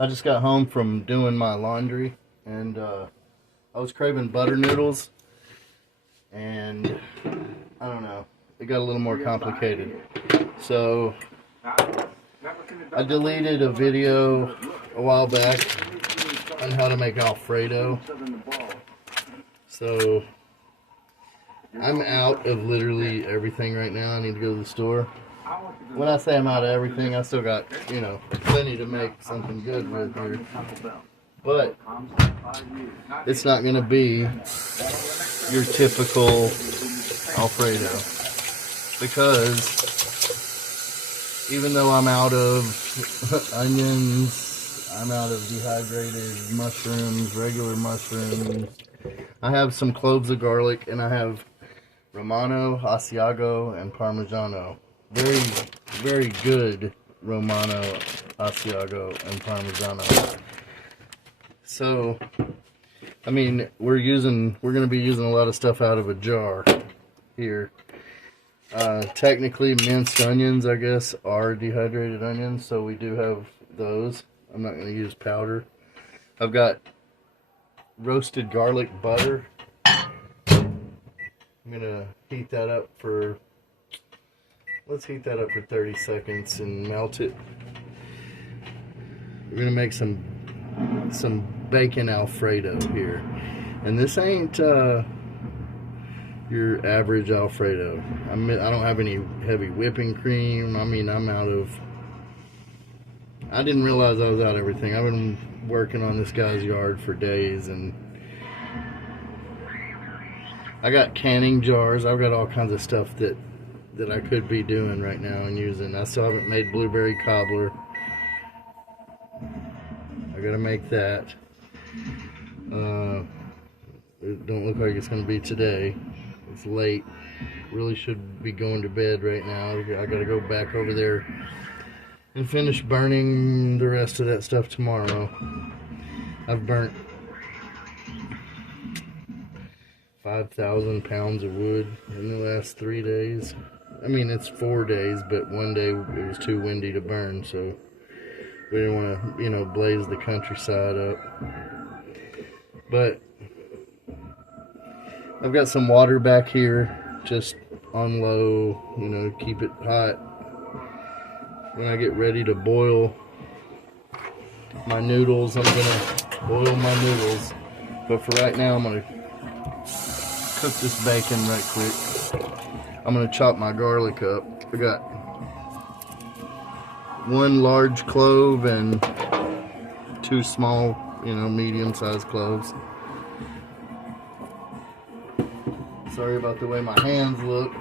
I just got home from doing my laundry, and I was craving butter noodles, and I don't know, it got a little more complicated. So I deleted a video a while back on how to make Alfredo. So I'm out of literally everything right now. I need to go to the store. When I say I'm out of everything, I still got, plenty to make something good with here. But it's not going to be your typical Alfredo. Because even though I'm out of onions, I'm out of dehydrated mushrooms, regular mushrooms, I have some cloves of garlic, and I have Romano, Asiago, and Parmigiano. Very, very good Romano, Asiago, and Parmigiano. So, I mean, we're going to be using a lot of stuff out of a jar here. Technically, minced onions, I guess, are dehydrated onions, so we do have those. I'm not going to use powder. I've got roasted garlic butter. I'm going to heat that up for, let's heat that up for 30 seconds and melt it. We're going to make some bacon Alfredo here. And this ain't your average Alfredo. I don't have any heavy whipping cream. I mean, I didn't realize I was out of everything. I've been working on this guy's yard for days, and I got canning jars. I've got all kinds of stuff that I could be doing right now and using. I still haven't made blueberry cobbler. I gotta make that. It don't look like it's gonna be today. It's late. Really should be going to bed right now. I gotta go back over there and finish burning the rest of that stuff tomorrow. I've burnt 5,000 pounds of wood in the last 3 days. I mean, it's 4 days, but one day it was too windy to burn, so we didn't want to, blaze the countryside up. But I've got some water back here, just on low, keep it hot. When I get ready to boil my noodles, I'm gonna boil my noodles. But for right now, I'm gonna cook this bacon right quick. I'm gonna chop my garlic up. I got one large clove and 2 small, medium-sized cloves. Sorry about the way my hands look.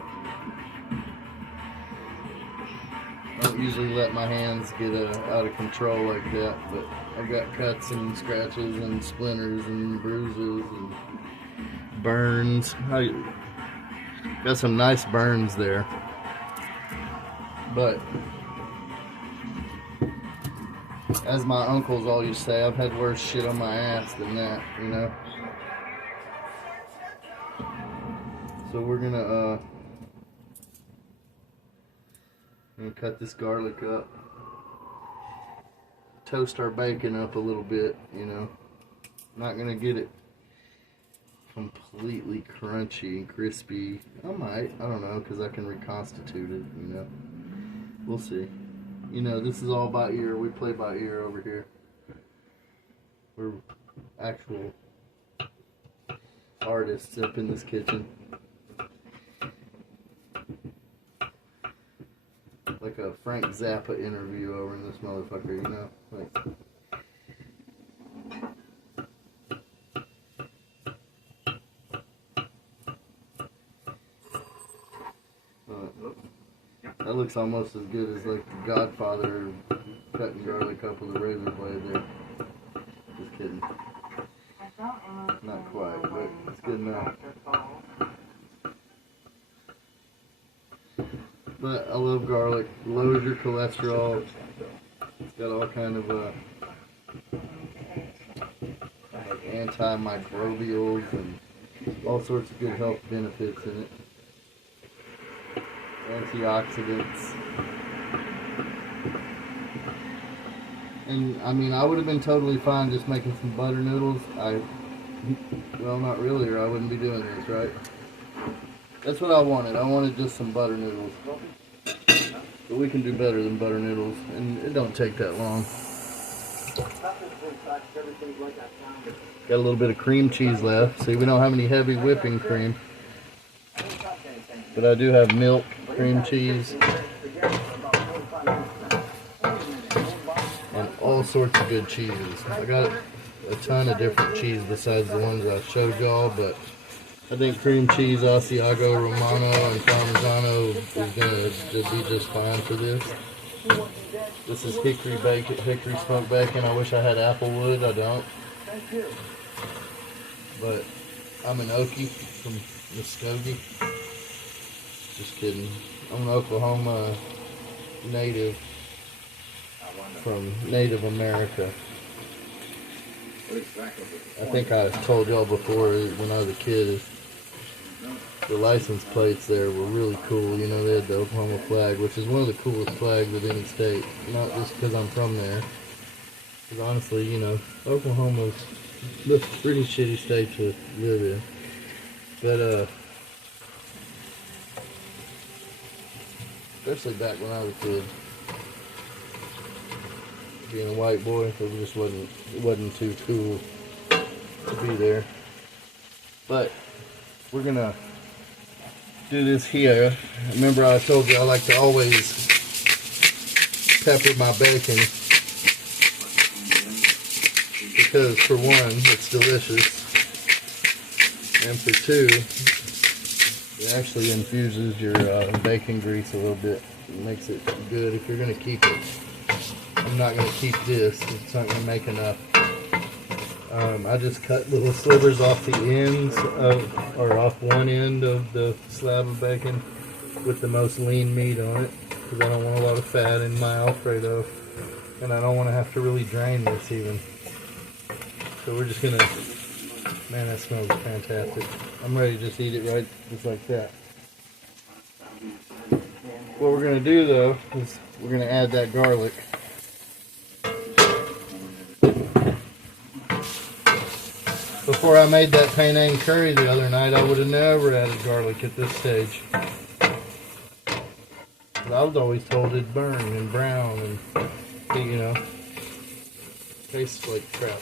I don't usually let my hands get out of control like that, but I've got cuts and scratches and splinters and bruises and burns. I got some nice burns there, but as my uncles all used to say, I've had worse shit on my ass than that, So we're gonna cut this garlic up, toast our bacon up a little bit, Not gonna get it completely crunchy and crispy. I don't know, because I can reconstitute it, We'll see. This is all by ear. We play by ear over here. We're actual artists up in this kitchen. Like a Frank Zappa interview over in this motherfucker, Like, that looks almost as good as like the Godfather cutting garlic up with a razor blade there. Just kidding. Not quite, but it's good enough. But I love garlic. Lowers your cholesterol. It's got all kind of like antimicrobials and all sorts of good health benefits in it. Antioxidants. And I mean, I would have been totally fine just making some butter noodles. Well, not really, or I wouldn't be doing this, right? That's what I wanted. I wanted just some butter noodles. But we can do better than butter noodles, and it don't take that long. Got a little bit of cream cheese left. See, we don't have any heavy whipping cream. But I do have milk, cream cheese, and all sorts of good cheeses. I got a ton of different cheese besides the ones I showed y'all, but I think cream cheese, Asiago, Romano, and Parmigiano is going to be just fine for this. This is hickory bacon, hickory smoked bacon. I wish I had applewood. I don't. But I'm an Okie from Muskogee. Just kidding. I'm an Oklahoma native from Native America. I think I told y'all before when I was a kid, the license plates there were really cool. You know, they had the Oklahoma flag, which is one of the coolest flags of any state. Not just because I'm from there. Because honestly, you know, Oklahoma's a pretty shitty state to live in. But, especially back when I was a kid. Being a white boy, it just wasn't too cool to be there. But we're gonna do this here. Remember, I told you I like to always pepper my bacon because, for one, it's delicious, and for two, it actually infuses your bacon grease a little bit. It makes it good if you're gonna keep it. I'm not going to keep this. It's not going to make enough. I just cut little slivers off the ends or off one end of the slab of bacon with the most lean meat on it, because I don't want a lot of fat in my Alfredo, and I don't want to have to really drain this even. So we're just going to, man, that smells fantastic. I'm ready to just eat it right just like that. What we're going to do though is we're going to add that garlic. Before I made that penne curry the other night, I would have never added garlic at this stage. I was always told it'd burn and brown and, you know, tastes like crap.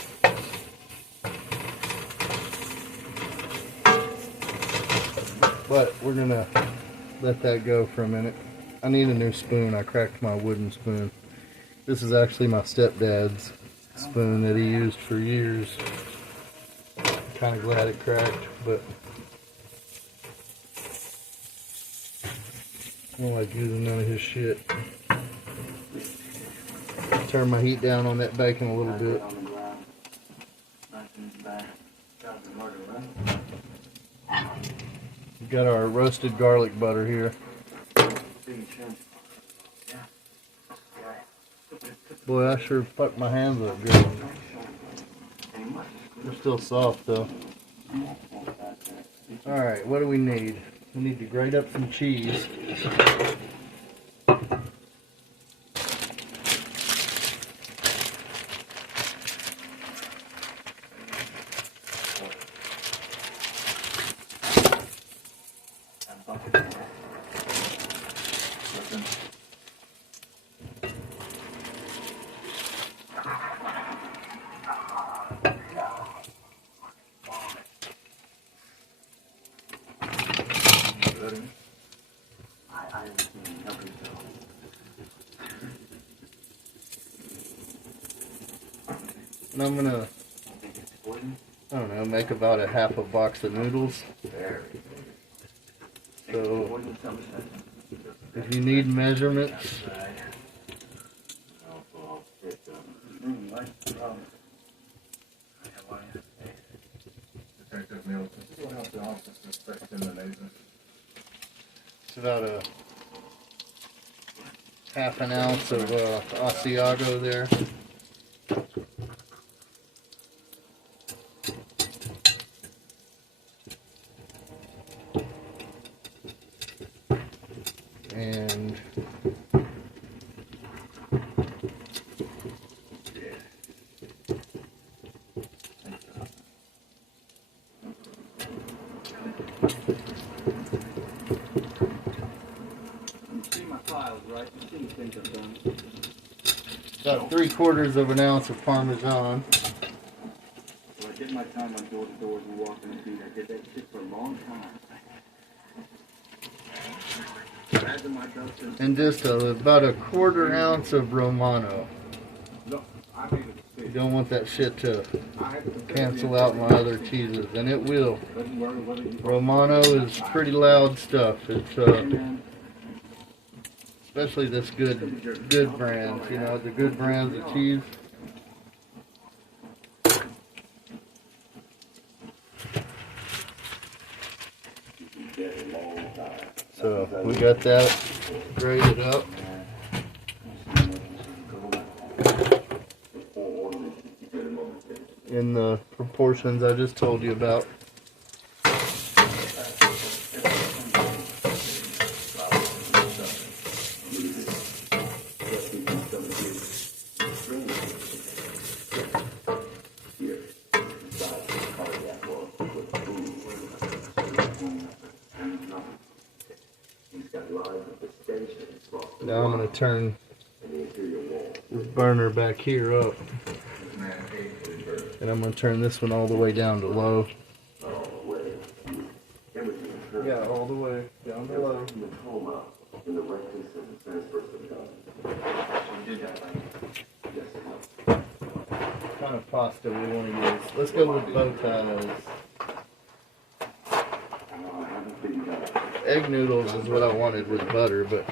But we're gonna let that go for a minute. I need a new spoon. I cracked my wooden spoon. This is actually my stepdad's spoon that he used for years. Kind of glad it cracked, but I don't like using none of his shit. Turn my heat down on that bacon a little bit. We've got our roasted garlic butter here. Boy, I sure fucked my hands up good. They're still soft though. Alright, what do we need? We need to grate up some cheese. And I'm gonna, I don't know, make about a half a box of noodles. So, if you need measurements, it's about a half an ounce of Asiago there. And Got 3/4 of an ounce of Parmesan. So I did my time on door to doors and walking the beat. I did that shit for a long time. Imagine my dust And just about a 1/4 ounce of Romano. No, I made a mistake. You don't want that shit to cancel out my other cheeses, and it will. Romano is pretty loud stuff. It's especially this good brands, you know, the good brands of cheese. So we got that grated up. In the proportions I just told you about. Now I'm going to turn this burner back here up. And I'm going to turn this one all the way down to low. Yeah, all the way down to low. What kind of pasta we want to use? Let's go with bow ties. Egg noodles is what I wanted with butter, but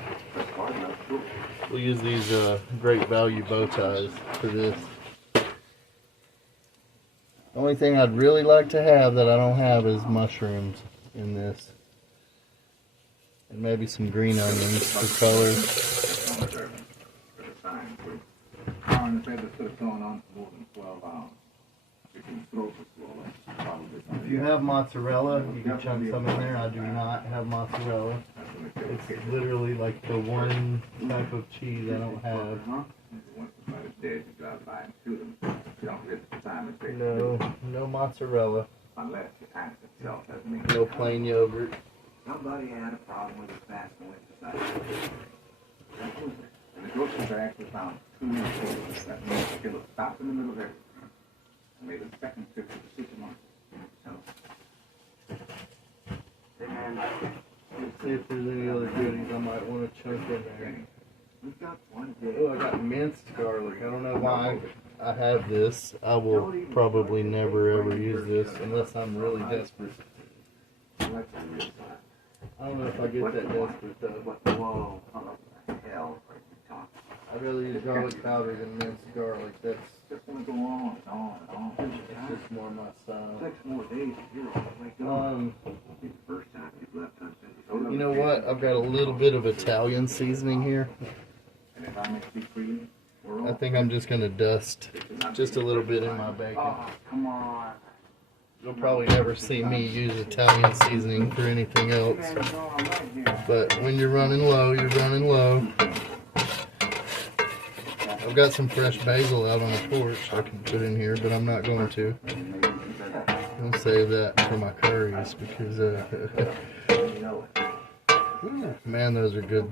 we'll use these great value bow ties for this. The only thing I'd really like to have that I don't have is mushrooms in this. And maybe some green onions for color. If you have mozzarella, you can chunk some in there. I do not have mozzarella. It's literally like the one type of cheese I don't have. No mozzarella. No plain yogurt. Somebody had a problem with his fast and the grocery bag we found 2 tables. That means the killer stopped in the middle of everything and made a second trip to the supermarket. Let's see if there's any other goodies I might want to chunk in there. Oh, I got minced garlic. I don't know why I have this. I will probably never ever use this unless I'm really desperate. I don't know if I get that desperate though. I'd rather use garlic powder than minced garlic. That's just going to go on and on and on. It's just more my style. 6 more days, you're all the way gone. The first time you've left you know what? I've got a little bit of Italian seasoning here. And if I make it for you, I think I'm just going to dust just a little bit in my bacon. Oh, come on. You'll probably never see me use Italian seasoning for anything else. But when you're running low, you're running low. I've got some fresh basil out on the porch I can put in here, but I'm not going to. I'll save that for my curries because, ooh, man, those are good.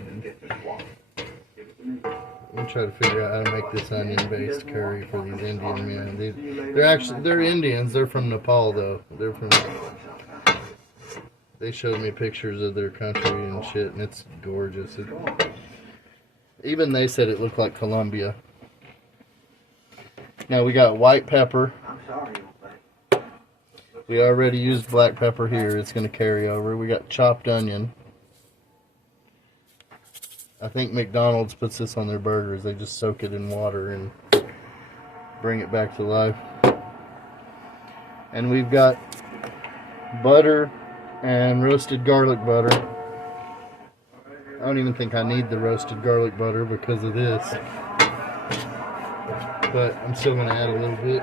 I'm trying to figure out how to make this onion-based curry for these Indian men. They're Indians. They're from Nepal, though. They showed me pictures of their country and shit, and it's gorgeous. Even they said it looked like Colombia. Now we got white pepper. We already used black pepper here. It's going to carry over. We got chopped onion. I think McDonald's puts this on their burgers. They just soak it in water and bring it back to life. And we've got butter and roasted garlic butter. I don't even think I need the roasted garlic butter because of this. But I'm still going to add a little bit.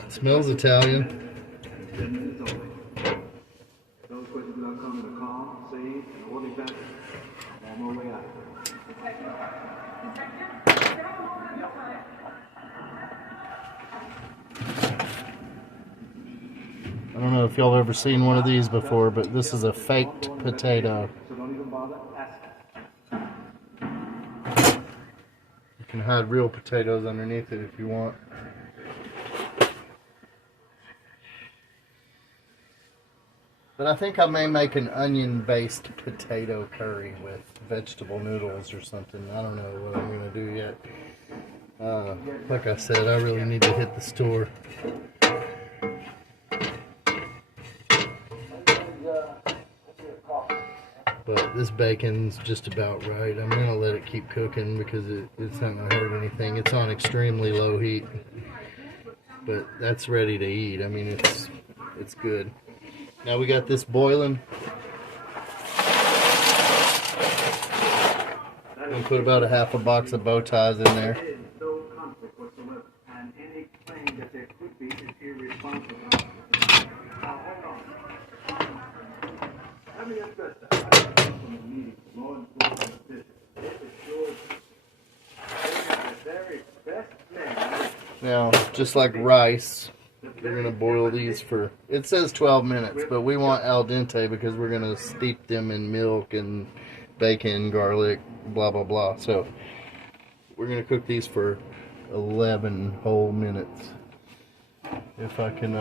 It smells Italian. I don't know if y'all ever seen one of these before, but this is a faked potato. So don't even bother asking. You can hide real potatoes underneath it if you want. But I think I may make an onion-based potato curry with vegetable noodles or something. I don't know what I'm going to do yet. Like I said, I really need to hit the store. But this bacon's just about right. I'm going to let it keep cooking because it's not going to hurt anything. It's on extremely low heat. But that's ready to eat. I mean, it's good. Now we got this boiling. I'm going to put about a half a box of bow ties in there. No conflict whatsoever, and any claim that there could be is irresponsible. Now hold on. Let me address that. I come from the meeting, law enforcement officials. It assures they have the very best men. Now, just like rice, we're going to boil these for, it says 12 minutes, but we want al dente because we're going to steep them in milk and bacon, garlic, blah, blah, blah. So, we're going to cook these for 11 whole minutes. If I can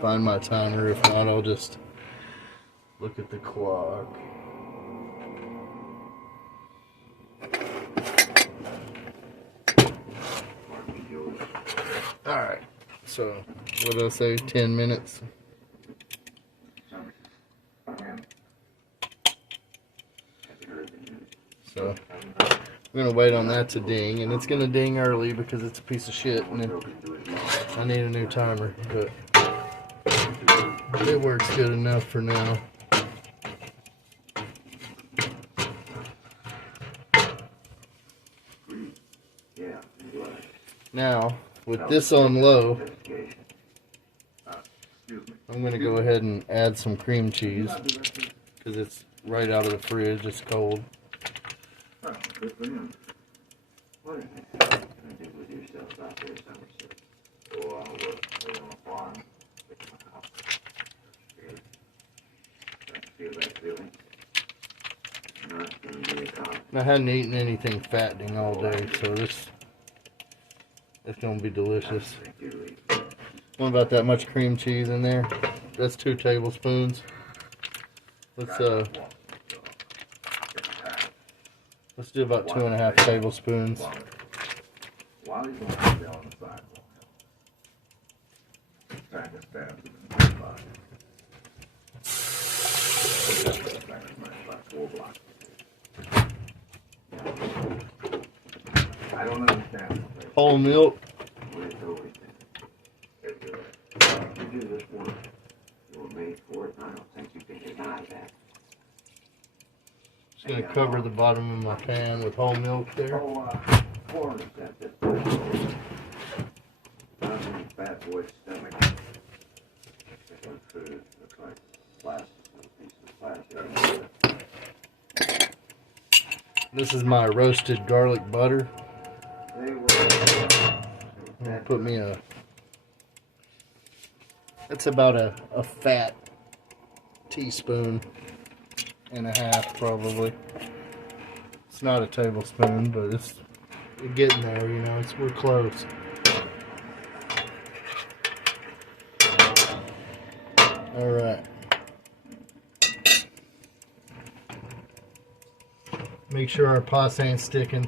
find my timer. If not, I'll just look at the clock. Alright, so what did I say? 10 minutes. So I'm gonna wait on that to ding, and it's gonna ding early because it's a piece of shit, and I need a new timer, but it works good enough for now. Now, with this on low, I'm going to go ahead and add some cream cheese because it's right out of the fridge, it's cold. I hadn't eaten anything fattening all day, so it's going to be delicious. What about that much cream cheese in there? That's 2 tablespoons. Let's do about 2.5 tablespoons. While he's on the sidewalk, trying to stab him in the body. Like 4 blocks. I don't understand. Whole milk. You do this work. You were made for it. I don't think you can deny that. Just going to cover the bottom of my pan with whole milk there. Corn is at this not in fat boy's stomach. Food looks like plastic, a piece of plastic. This is my roasted garlic butter. Put me that's about a fat teaspoon and a half probably. It's not a tablespoon, but it's getting there, you know, we're close. Alright. Make sure our pasta ain't sticking.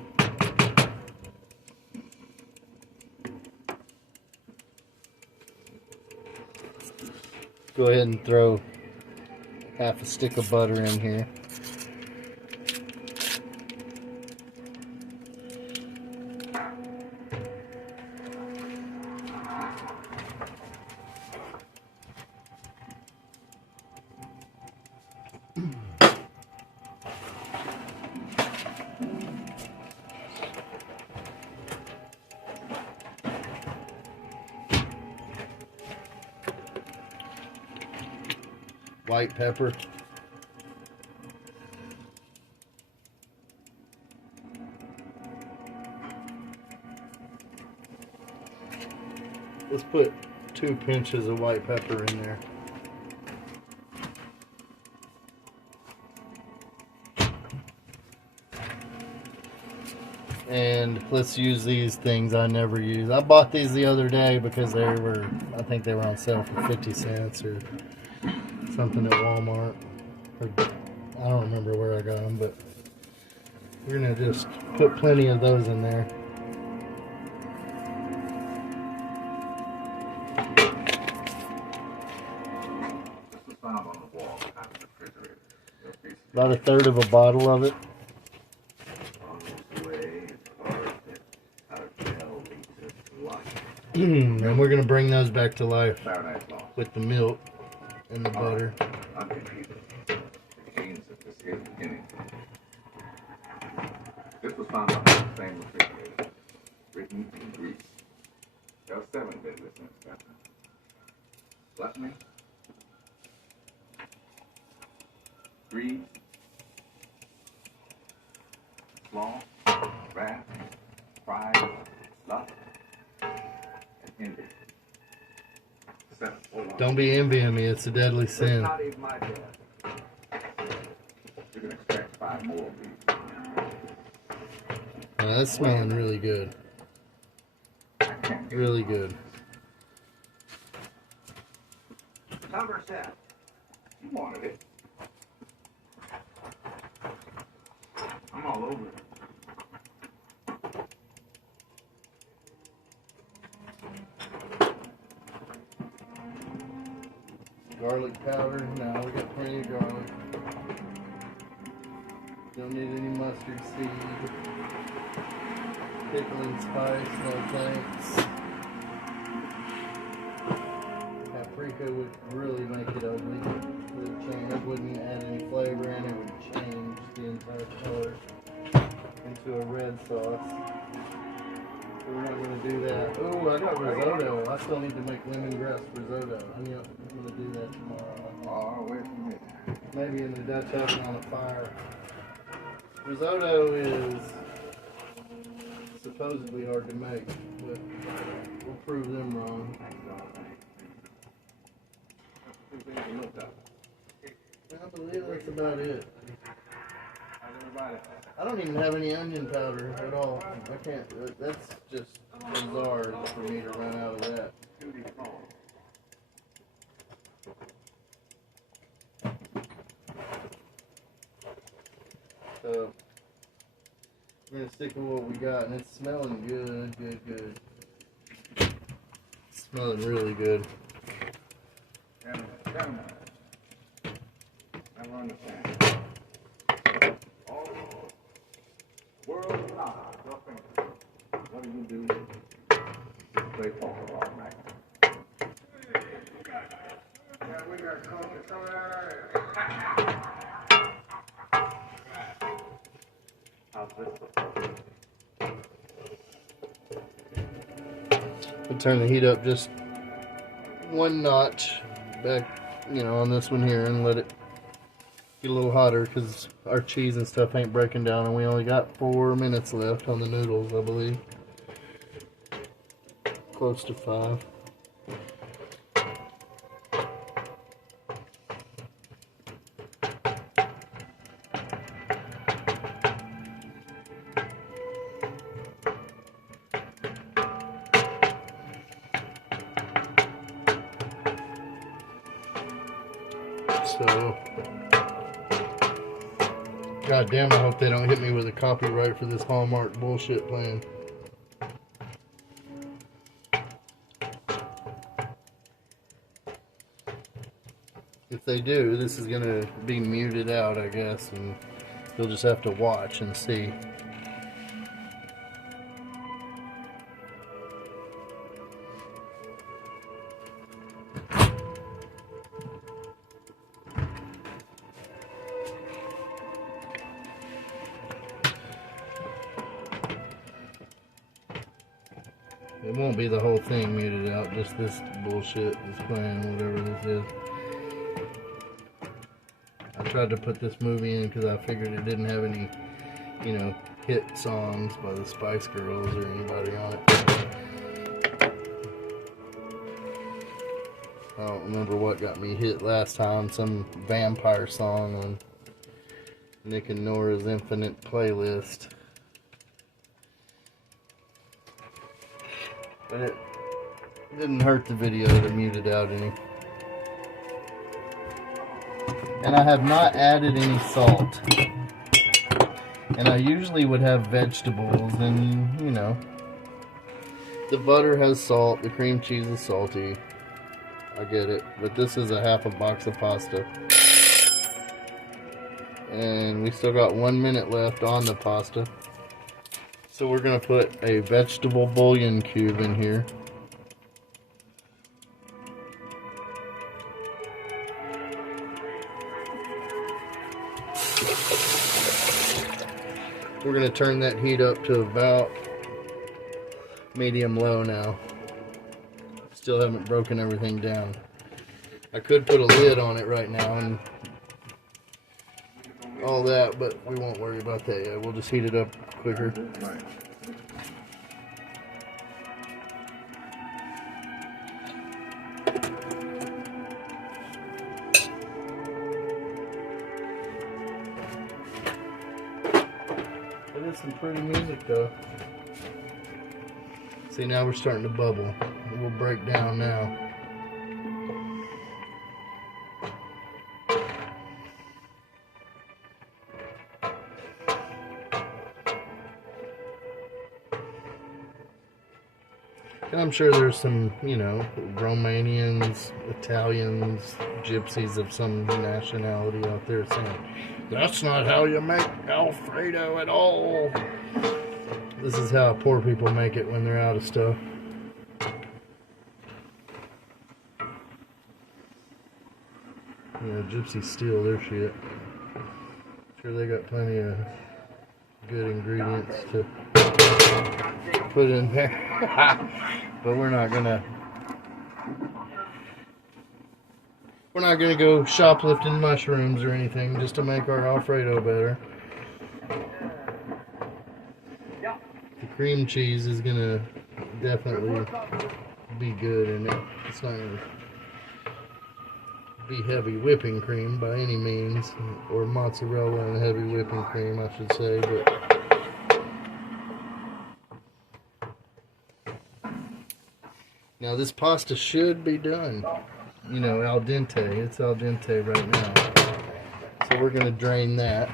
Go ahead and throw half a stick of butter in here. White pepper. Let's put 2 pinches of white pepper in there. And let's use these things I never use. I bought these the other day because they were, I think they were on sale for 50 cents or something at Walmart. Or, I don't remember where I got them, but we're going to just put plenty of those in there. About a third of a bottle of it. And we're going to bring those back to life with the milk and the butter. This was found on the same refrigerator, written in Greece. There are 7 deadly sins, Captain. Gluttony, greed, sloth, wrath, pride, lust, and envy. 7. Don't be envying me, it's a deadly sin. Not even my death. You can extract 5 more of these. That's smelling really good. Really good. Number 7. You wanted it. I'm all over it. Garlic powder. No, we got plenty of garlic. Don't need any mustard seed. Pickling spice, no thanks. Paprika would really make it ugly. It wouldn't add any flavor and it would change the entire color into a red sauce. So we're not going to do that. Oh, I got risotto. I still need to make lemongrass risotto. I'm going to do that tomorrow. Oh, wait a minute. Maybe in the Dutch oven on a fire. Risotto is supposedly hard to make, but we'll prove them wrong. I believe that's about it. I don't even have any onion powder at all. I can't, that's just bizarre for me to run out of that. So, we're going to stick with what we got, and it's smelling good. It's smelling really good. Gentlemen, never understand. All the world is not your finger. What do you do? Play poker all night. Yeah, we got coffee somewhere. How's this? We'll turn the heat up just 1 notch back, on this one here, and let it get a little hotter because our cheese and stuff ain't breaking down, and we only got 4 minutes left on the noodles, I believe. Close to 5. So, god damn, I hope they don't hit me with a copyright for this Hallmark bullshit plan. If they do, this is gonna be muted out, I guess, and you'll just have to watch and see. It won't be the whole thing muted out, just this bullshit is playing, whatever this is. I tried to put this movie in because I figured it didn't have any, hit songs by the Spice Girls or anybody on it. I don't remember what got me hit last time. Some vampire song on Nick and Nora's Infinite playlist. But it didn't hurt the video to mute it out any. And I have not added any salt. And I usually would have vegetables and, you know, the butter has salt, the cream cheese is salty. I get it. But this is a half a box of pasta. And we still got 1 minute left on the pasta. So we're going to put a vegetable bouillon cube in here. We're going to turn that heat up to about medium-low now. Still haven't broken everything down. I could put a lid on it right now and all that, but we won't worry about that yet. We'll just heat it up quicker. It is some pretty music though. See, now we're starting to bubble. It will break down now. And I'm sure there's some, you know, Romanians, Italians, gypsies of some nationality out there saying, that's not how you make Alfredo at all. This is how poor people make it when they're out of stuff. You know, gypsies steal their shit. Sure, they got plenty of good ingredients to put in there. But we're not gonna go shoplifting mushrooms or anything just to make our Alfredo better. The cream cheese is gonna definitely be good in it. It's not gonna be heavy whipping cream by any means, or mozzarella and heavy whipping cream, I should say, but now this pasta should be done, you know, al dente. It's al dente right now. So we're going to drain that.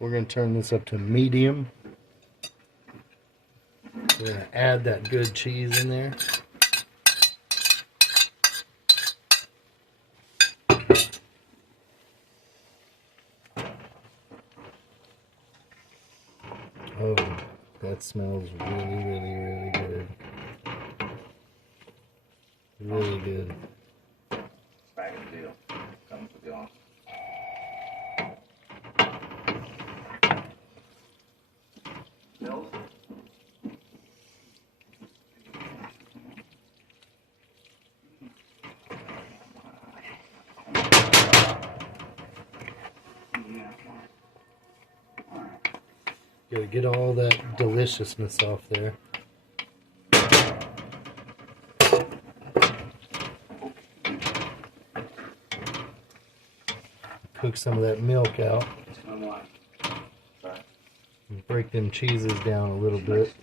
We're going to turn this up to medium. We're going to add that good cheese in there. Oh, that smells really, really, really good. Really good. Bag of deal. Comes with the offer. Bills? Gotta get all that deliciousness off there. Cook some of that milk out. And break them cheeses down a little bit.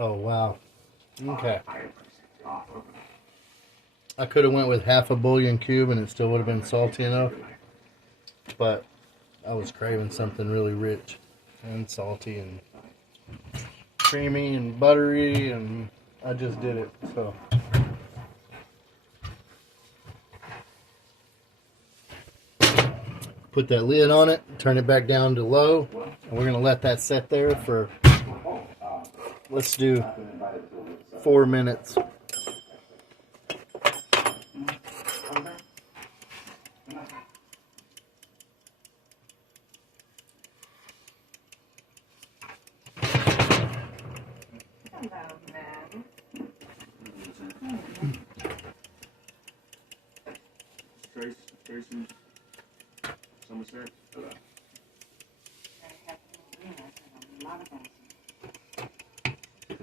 Oh wow. Okay. I could have went with half a bouillon cube and it still would have been salty enough. But I was craving something really rich and salty and creamy and buttery and I just did it, so. Put that lid on it, turn it back down to low, and we're gonna let that set there for, let's do 4 minutes. Tracy, Somerset. Hello.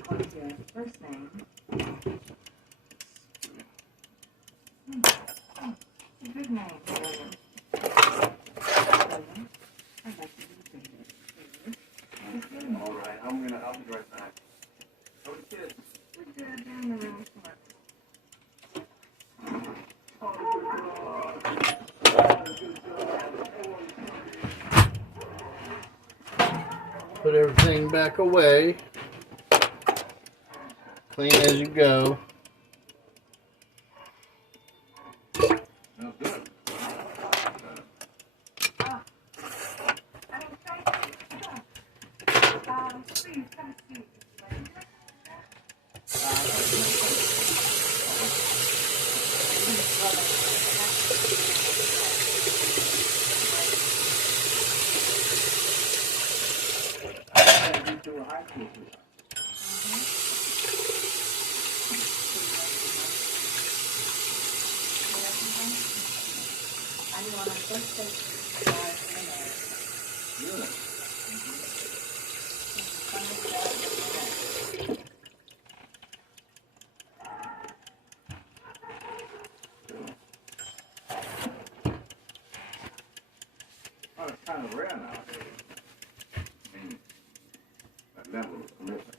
What's your first name? Good name, William. I'd like to do All right, I'll be right back. How are the kids? We're good down the road from us. Put everything back away. Clean as you go. Smells good. Please, come see. To a high school. I knew on our first date, Really? Oh, it's kind of rare nowadays. I mean, that level of commitment.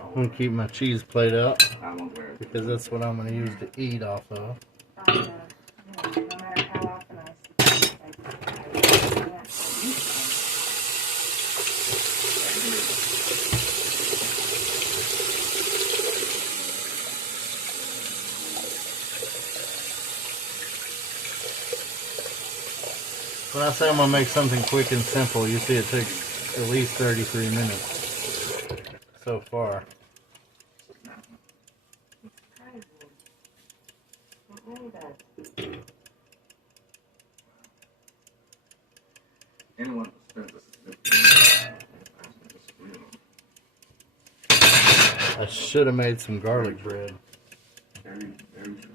I'm gonna keep my cheese plate out I won't wear it. because that's what I'm gonna use to eat off of. no matter how often I see When I say I'm gonna make something quick and simple, you see it takes at least 33 minutes so far. It really does. Anyone who spends a significant I should have made some garlic bread, very, very true.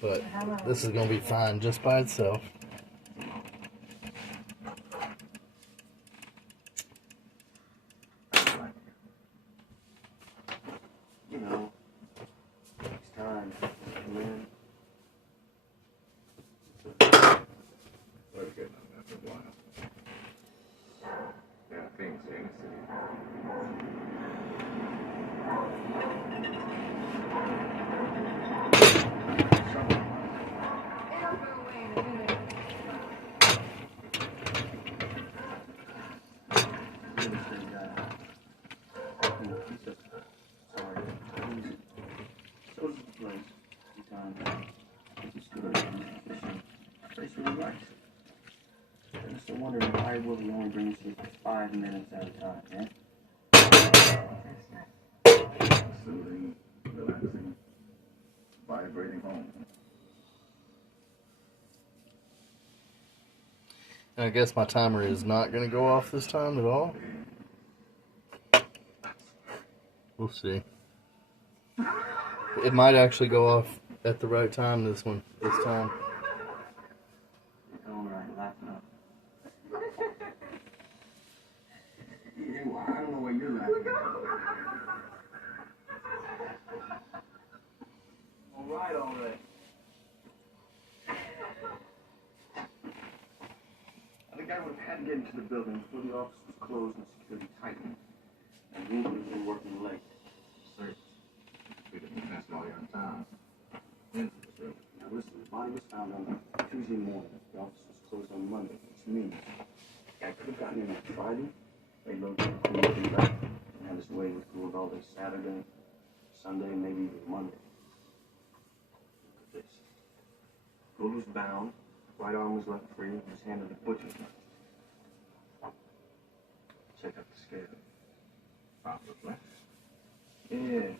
but this is gonna be fine just by itself. You know, next time, come in. We're getting on that for a while. There are things here in the city. It'll go away in a minute. I'm still wondering why Willie only brings you for 5 minutes at a time, eh? Soothing, relaxing, vibrating home. I guess my timer is not gonna go off this time at all. We'll see. It might actually go off at the right time this time. You're all right, laughing up. Yeah, well, I don't know where you're laughing. All right, all right. I think I would have had to get into the building before the office was closed and security tightened. And we would have been working late. Search. We didn't fence while you're in town. Now listen, the body was found on Tuesday morning. The office was closed on Monday, which means I could have gotten Friday, they load the food and back and have us away with food all day Saturday, Sunday, maybe even Monday. Look at this. Bull was bound, right arm was left free, and his hand on the butcher's knife. Check out the scale. Off the flesh. Yeah.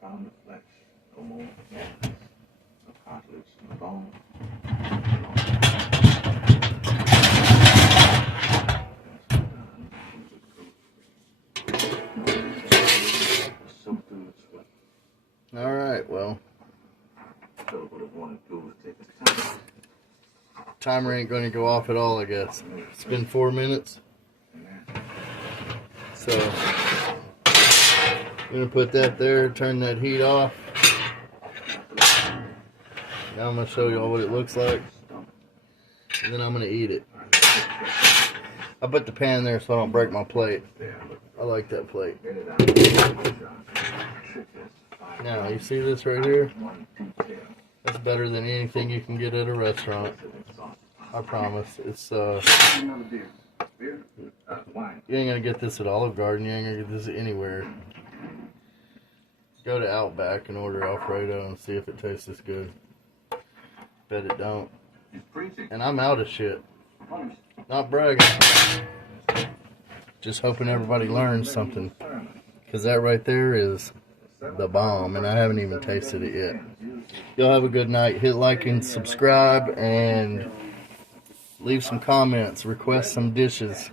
Pound of flesh, no more. No cartilage, no bone. So through the sweat. All right, well, So would have wanted to do was take his time. timer ain't going to go off at all, I guess. It's been 4 minutes. So, I'm going to put that there, turn that heat off. Now I'm going to show y'all what it looks like. And then I'm going to eat it. I put the pan there so I don't break my plate. I like that plate. Now, you see this right here? That's better than anything you can get at a restaurant. I promise. It's Another beer. Beer? Wine. you ain't gonna get this at Olive Garden. You ain't gonna get this anywhere. Go to Outback and order Alfredo and see if it tastes as good. Bet it don't. He's preaching. And I'm out of shit. Not bragging. Just hoping everybody learns something. Because that right there is the bomb. And I haven't even tasted it yet. Y'all have a good night. Hit like and subscribe. And leave some comments. Request some dishes.